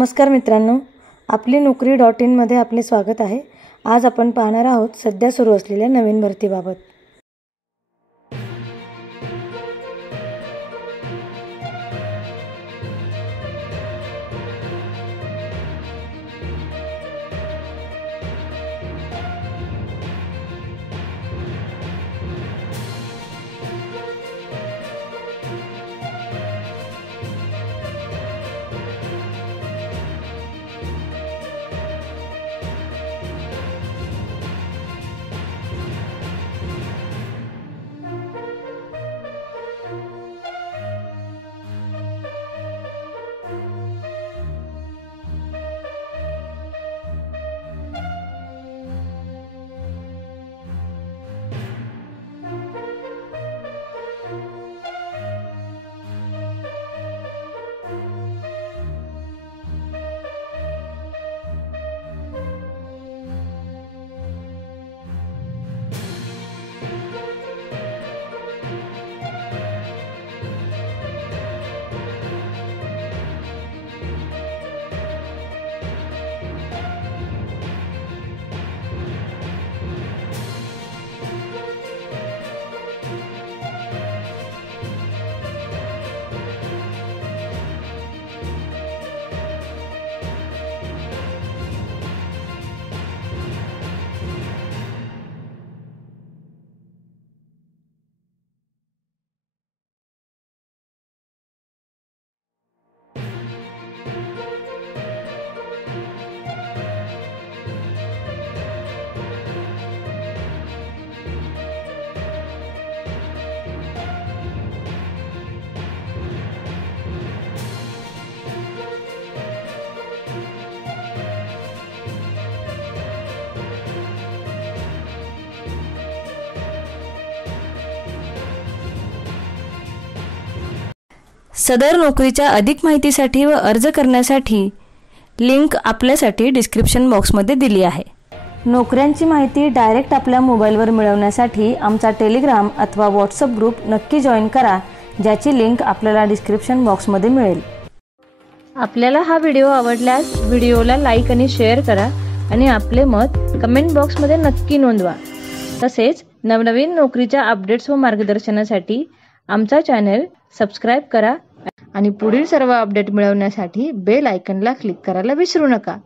नमस्कार मित्रांनो, आपली नोकरी.in मध्ये आपले स्वागत आहे। आज आपण पाहणार आहोत सध्या सुरू असलेल्या नवीन भरतीबाबत। सदर नोकरीच्या अधिक माहितीसाठी व अर्ज करण्यासाठी लिंक आपल्यासाठी डिस्क्रिप्शन बॉक्समध्ये दिली आहे। नोकऱ्यांची माहिती डायरेक्ट आपल्या मोबाईलवर मिळवण्यासाठी आमचा टेलिग्राम अथवा व्हॉट्सअप ग्रुप नक्की जॉइन करा, ज्याची लिंक आपल्याला डिस्क्रिप्शन बॉक्समध्ये मिळेल। आपल्याला हा व्हिडिओ आवडल्यास व्हिडिओला लाईक आणि शेअर करा आणि आपले मत कमेंट बॉक्समध्ये नक्की नोंदवा। तसेच नवनवीन नोकरीच्या अपडेट्स व मार्गदर्शनासाठी आमचा चॅनल सबस्क्राइब करा आणि पुढील सर्व अपडेट मिळवण्यासाठी बेल आयकॉनला क्लिक करायला विसरू नका।